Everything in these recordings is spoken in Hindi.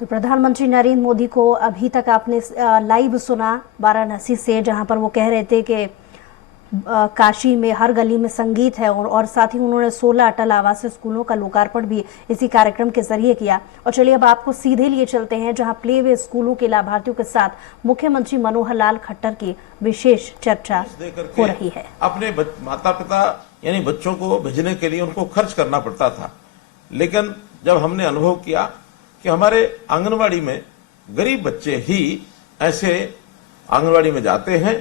तो प्रधानमंत्री नरेंद्र मोदी को अभी तक आपने लाइव सुना वाराणसी से, जहां पर वो कह रहे थे कि काशी में हर गली में संगीत है और साथ ही उन्होंने 16 अटल आवासीय स्कूलों का लोकार्पण भी इसी कार्यक्रम के जरिए किया। और चलिए अब आपको सीधे लिए चलते हैं जहां प्ले वे स्कूलों के लाभार्थियों के साथ मुख्यमंत्री मनोहर लाल खट्टर की विशेष चर्चा हो रही है। अपने माता पिता यानी बच्चों को भेजने के लिए उनको खर्च करना पड़ता था, लेकिन जब हमने अनुभव किया कि हमारे आंगनवाड़ी में गरीब बच्चे ही ऐसे आंगनवाड़ी में जाते हैं,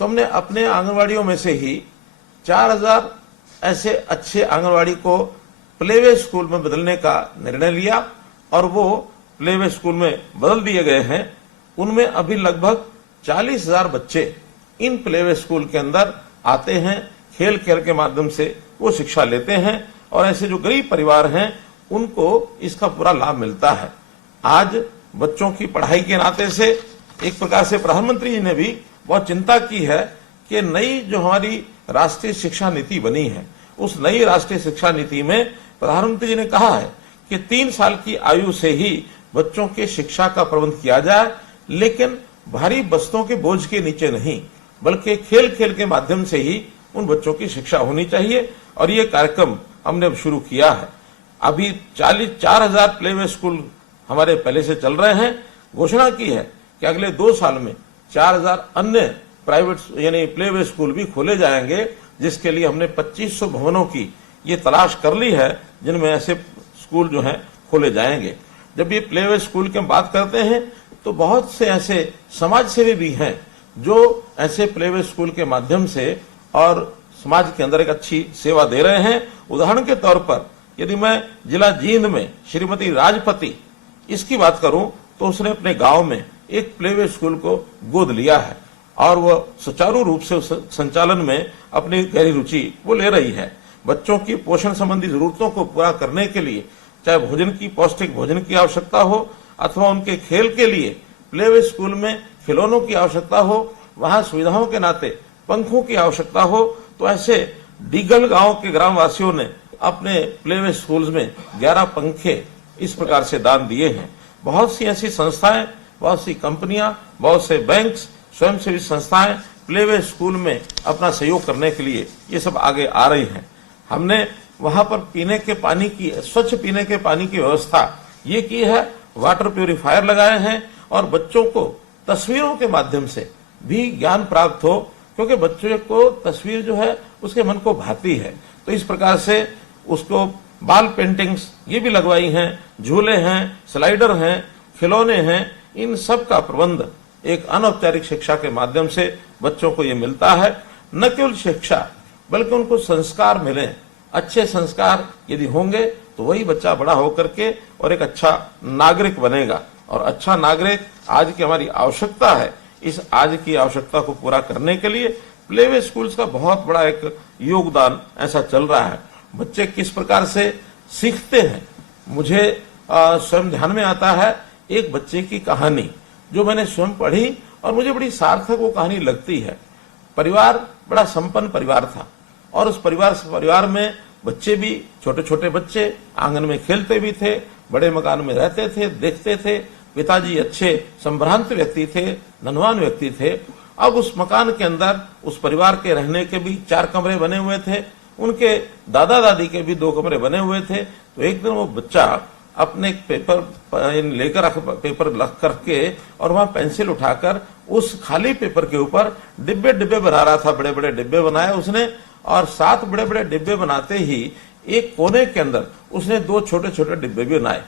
तो हमने अपने आंगनवाड़ियों में से ही 4000 ऐसे अच्छे आंगनवाड़ी को प्लेवे स्कूल में बदलने का निर्णय लिया और वो प्लेवे स्कूल में बदल दिए गए हैं। उनमें अभी लगभग 40,000 बच्चे इन प्लेवे स्कूल के अंदर आते हैं, खेल खेल के माध्यम से वो शिक्षा लेते हैं और ऐसे जो गरीब परिवार हैं उनको इसका पूरा लाभ मिलता है। आज बच्चों की पढ़ाई के नाते से एक प्रकार से प्रधानमंत्री जी ने भी बहुत चिंता की है कि नई जो हमारी राष्ट्रीय शिक्षा नीति बनी है, उस नई राष्ट्रीय शिक्षा नीति में प्रधानमंत्री जी ने कहा है कि 3 साल की आयु से ही बच्चों के शिक्षा का प्रबंध किया जाए, लेकिन भारी बस्तों के बोझ के नीचे नहीं, बल्कि खेल खेल के माध्यम से ही उन बच्चों की शिक्षा होनी चाहिए। और ये कार्यक्रम हमने अब शुरू किया है। अभी 4,000 प्लेवे स्कूल हमारे पहले से चल रहे हैं। घोषणा की है कि अगले 2 साल में 4,000 अन्य प्राइवेट यानी प्लेवे स्कूल भी खोले जाएंगे, जिसके लिए हमने 2500 भवनों की ये तलाश कर ली है, जिनमें ऐसे स्कूल जो हैं खोले जाएंगे। जब ये प्लेवे स्कूल की बात करते हैं तो बहुत से ऐसे समाज सेवी भी हैं जो ऐसे प्लेवे स्कूल के माध्यम से और समाज के अंदर एक अच्छी सेवा दे रहे हैं। उदाहरण के तौर पर यदि मैं जिला जींद में श्रीमती राजपति इसकी बात करूं तो उसने अपने गांव में एक प्लेवे स्कूल को गोद लिया है और वह सुचारू रूप से उस संचालन में अपनी गहरी रुचि वो ले रही है। बच्चों की पोषण संबंधी जरूरतों को पूरा करने के लिए चाहे भोजन की पौष्टिक भोजन की आवश्यकता हो अथवा उनके खेल के लिए प्लेवे स्कूल में खिलौनों की आवश्यकता हो, वहां सुविधाओं के नाते पंखों की आवश्यकता हो, तो ऐसे डीगल गांव के ग्रामवासियों ने अपने प्लेवे स्कूल्स में 11 पंखे इस प्रकार से दान दिए हैं। बहुत सी ऐसी संस्थाएं, बहुत सी कंपनियां, बहुत से बैंक्स, स्वयंसेवी संस्थाएं प्लेवे स्कूल में अपना सहयोग करने के लिए ये सब आगे आ रही हैं। हमने वहां पर पीने के पानी की, स्वच्छ पीने के पानी की व्यवस्था ये की है, वाटर प्यूरिफायर लगाए हैं और बच्चों को तस्वीरों के माध्यम से भी ज्ञान प्राप्त हो, क्योंकि बच्चों को तस्वीर जो है उसके मन को भाती है। तो इस प्रकार से उसको बाल पेंटिंग्स ये भी लगवाई हैं, झूले हैं, स्लाइडर हैं, खिलौने हैं, इन सब का प्रबंध एक अनौपचारिक शिक्षा के माध्यम से बच्चों को ये मिलता है। न केवल शिक्षा बल्कि उनको संस्कार मिले। अच्छे संस्कार यदि होंगे तो वही बच्चा बड़ा होकर के और एक अच्छा नागरिक बनेगा, और अच्छा नागरिक आज की हमारी आवश्यकता है। इस आज की आवश्यकता को पूरा करने के लिए प्लेवे स्कूल्स का बहुत बड़ा एक योगदान ऐसा चल रहा है। बच्चे किस प्रकार से सीखते हैं, मुझे स्वयं ध्यान में आता है एक बच्चे की कहानी जो मैंने स्वयं पढ़ी और मुझे बड़ी सार्थक वो कहानी लगती है। परिवार बड़ा संपन्न परिवार था और उस परिवार में बच्चे भी, छोटे छोटे बच्चे आंगन में खेलते भी थे, बड़े मकान में रहते थे, देखते थे। पिताजी अच्छे संभ्रांत व्यक्ति थे, धनवान व्यक्ति थे। अब उस मकान के अंदर उस परिवार के रहने के भी 4 कमरे बने हुए थे, उनके दादा दादी के भी 2 कमरे बने हुए थे। तो एक दिन वो बच्चा अपने पेपर लेकर पेपर लख करके और वहां पेंसिल उठाकर उस खाली पेपर के ऊपर डिब्बे डिब्बे बना रहा था। बड़े बड़े डिब्बे बनाए उसने और 7 बड़े बड़े डिब्बे बनाते ही एक कोने के अंदर उसने 2 छोटे छोटे डिब्बे भी बनाए।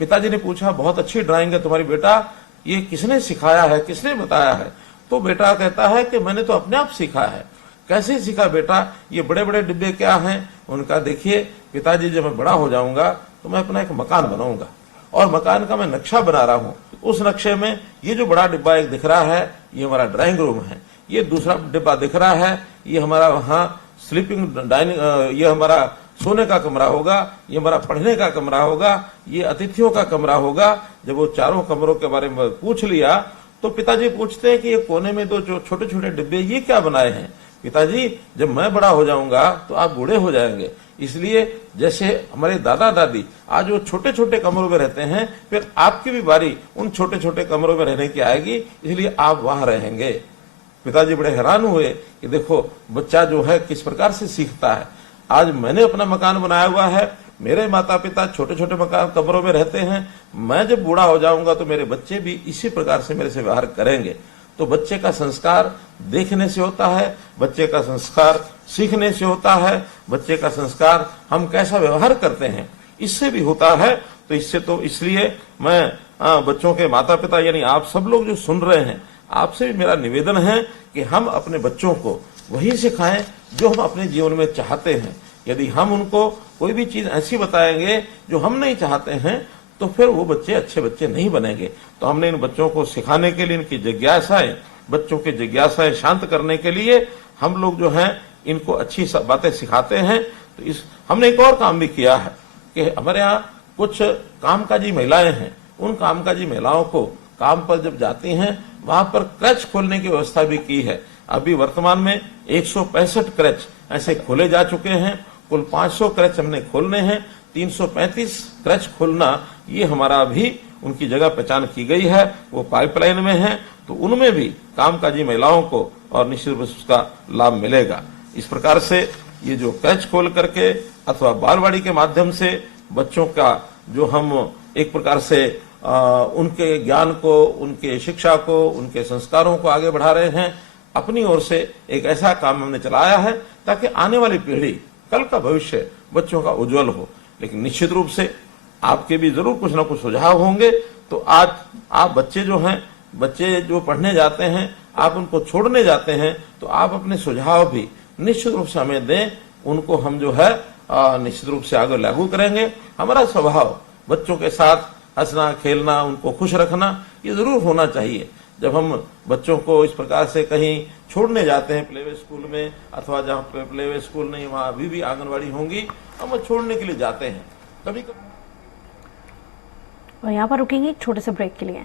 पिताजी ने पूछा, बहुत अच्छी ड्राइंग है तुम्हारी बेटा, ये किसने सिखाया है, किसने बताया है? तो बेटा कहता है कि मैंने तो अपने आप सीखा है। कैसे सीखा बेटा, ये बड़े बड़े डिब्बे क्या हैं? उनका देखिए पिताजी, जब मैं बड़ा हो जाऊंगा तो मैं अपना एक मकान बनाऊंगा और मकान का मैं नक्शा बना रहा हूं। उस नक्शे में ये जो बड़ा डिब्बा एक दिख रहा है ये हमारा ड्राइंग रूम है, ये दूसरा डिब्बा दिख रहा है ये हमारा वहां स्लीपिंग डाइनिंग, ये हमारा सोने का कमरा होगा, ये हमारा पढ़ने का कमरा होगा, ये अतिथियों का कमरा होगा। जब वो चारों कमरों के बारे में पूछ लिया तो पिताजी पूछते हैं कि ये कोने में 2 जो छोटे छोटे डिब्बे ये क्या बनाए हैं? पिताजी, जब मैं बड़ा हो जाऊंगा तो आप बूढ़े हो जाएंगे, इसलिए जैसे हमारे दादा दादी आज वो छोटे छोटे कमरों में रहते हैं, फिर आपकी भी बारी उन छोटे छोटे कमरों में रहने की आएगी, इसलिए आप वहां रहेंगे। पिताजी बड़े हैरान हुए कि देखो बच्चा जो है किस प्रकार से सीखता है। आज मैंने अपना मकान बनाया हुआ है, मेरे माता पिता छोटे छोटे मकान कमरों में रहते हैं, मैं जब बूढ़ा हो जाऊंगा तो मेरे बच्चे भी इसी प्रकार से मेरे से व्यवहार करेंगे। तो बच्चे का संस्कार देखने से होता है, बच्चे का संस्कार सीखने से होता है, बच्चे का संस्कार हम कैसा व्यवहार करते हैं इससे भी होता है। तो इसलिए मैं बच्चों के माता पिता यानी आप सब लोग जो सुन रहे हैं, आपसे भी मेरा निवेदन है कि हम अपने बच्चों को वही सिखाएं जो हम अपने जीवन में चाहते हैं। यदि हम उनको कोई भी चीज ऐसी बताएंगे जो हम नहीं चाहते हैं तो फिर वो बच्चे अच्छे बच्चे नहीं बनेंगे। तो हमने इन बच्चों को सिखाने के लिए, इनकी जिज्ञासाएं, बच्चों की जिज्ञासाएं शांत करने के लिए हम लोग जो हैं इनको अच्छी बातें सिखाते हैं। तो हमने एक और काम भी किया है कि हमारे यहाँ कुछ कामकाजी महिलाएं हैं, उन कामकाजी महिलाओं को काम पर जब जाती हैं वहां पर क्रच खोलने की व्यवस्था भी की है। अभी वर्तमान में 165 क्रच ऐसे खोले जा चुके हैं, कुल 500 क्रच हमने खोलने हैं। 335 क्रच खोलना ये हमारा भी उनकी जगह पहचान की गई है, वो पाइपलाइन में है। तो उनमें भी कामकाजी महिलाओं को और निश्चित रूप से उसका लाभ मिलेगा। इस प्रकार से ये जो क्रच खोल करके अथवा बालवाड़ी के माध्यम से बच्चों का जो हम एक प्रकार से उनके ज्ञान को, उनके शिक्षा को, उनके संस्कारों को आगे बढ़ा रहे हैं, अपनी ओर से एक ऐसा काम हमने चलाया है ताकि आने वाली पीढ़ी, कल का भविष्य बच्चों का उज्जवल हो। लेकिन निश्चित रूप से आपके भी जरूर कुछ ना कुछ सुझाव होंगे। तो आज आप बच्चे जो पढ़ने जाते हैं, आप उनको छोड़ने जाते हैं, तो आप अपने सुझाव भी निश्चित रूप से हमें दें, उनको हम जो है निश्चित रूप से आगे लागू करेंगे। हमारा स्वभाव बच्चों के साथ हंसना, खेलना, उनको खुश रखना ये जरूर होना चाहिए। जब हम बच्चों को इस प्रकार से कहीं छोड़ने जाते हैं प्लेवे स्कूल में, अथवा जहाँ प्लेवे स्कूल नहीं वहाँ अभी भी आंगनवाड़ी होंगी, हम छोड़ने के लिए जाते हैं कभी कभी। और यहाँ पर रुकेंगे एक छोटे से ब्रेक के लिए।